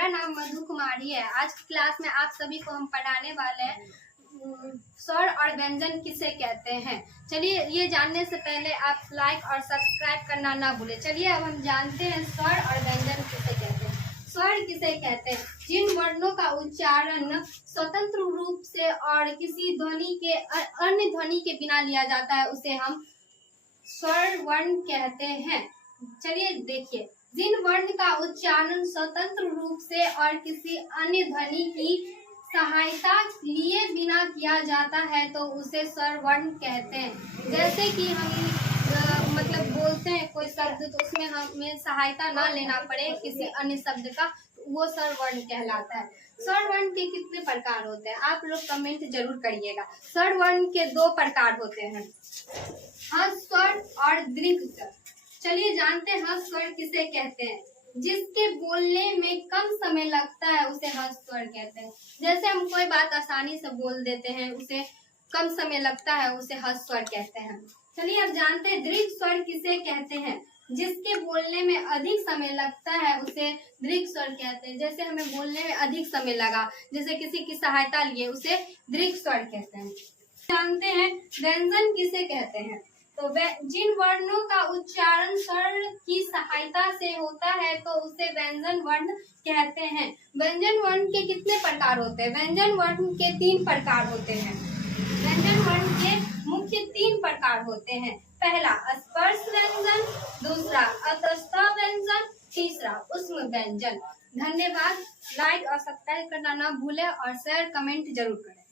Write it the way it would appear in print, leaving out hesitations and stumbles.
मेरा नाम मधु कुमारी है। आज की क्लास में आप सभी को हम पढ़ाने वाले हैं स्वर और व्यंजन किसे कहते हैं। चलिए ये जानने से पहले आप लाइक और सब्सक्राइब करना ना भूलें। चलिए अब हम जानते हैं स्वर और व्यंजन किसे कहते हैं। स्वर किसे कहते हैं? जिन वर्णों का उच्चारण स्वतंत्र रूप से और किसी ध्वनि के अन्य ध्वनि के बिना लिया जाता है उसे हम स्वर वर्ण कहते हैं। चलिए देखिए, जिन वर्ण का उच्चारण स्वतंत्र रूप से और किसी अन्य ध्वनि की सहायता लिए बिना किया जाता है तो उसे स्वर वर्ण कहते हैं। जैसे कि हम मतलब बोलते हैं कोई शब्द तो उसमें हमें सहायता ना लेना पड़े किसी अन्य शब्द का, तो वो स्वर वर्ण कहलाता है। स्वर वर्ण के कितने प्रकार होते हैं आप लोग कमेंट जरूर करिएगा। स्वर वर्ण के 2 प्रकार होते हैं, हर्ष स्वर और दीर्घ स्वर। चलिए जानते हैं हर्ष स्वर किसे कहते हैं। जिसके बोलने में कम समय लगता है उसे हर्ष स्वर कहते हैं। जैसे हम कोई बात आसानी से बोल देते हैं, उसे कम समय लगता है, उसे हर्ष स्वर कहते हैं। चलिए अब जानते हैं दीर्घ स्वर किसे कहते हैं। जिसके बोलने में अधिक समय लगता है उसे दीर्घ स्वर कहते हैं। जैसे हमें बोलने में अधिक समय लगा, जैसे किसी की सहायता लिए, उसे दीर्घ स्वर कहते हैं। जानते हैं व्यंजन किसे कहते हैं। तो जिन वर्णों का उच्चारण स्वर की सहायता से होता है तो उसे व्यंजन वर्ण कहते हैं। व्यंजन वर्ण के कितने प्रकार होते हैं? व्यंजन वर्ण के 3 प्रकार होते हैं। व्यंजन वर्ण के मुख्य 3 प्रकार होते हैं। पहला स्पर्श व्यंजन, दूसरा अतस्थ व्यंजन, तीसरा ऊष्म व्यंजन। धन्यवाद। लाइक और सब्सक्राइब करना ना भूलें और शेयर कमेंट जरूर करें।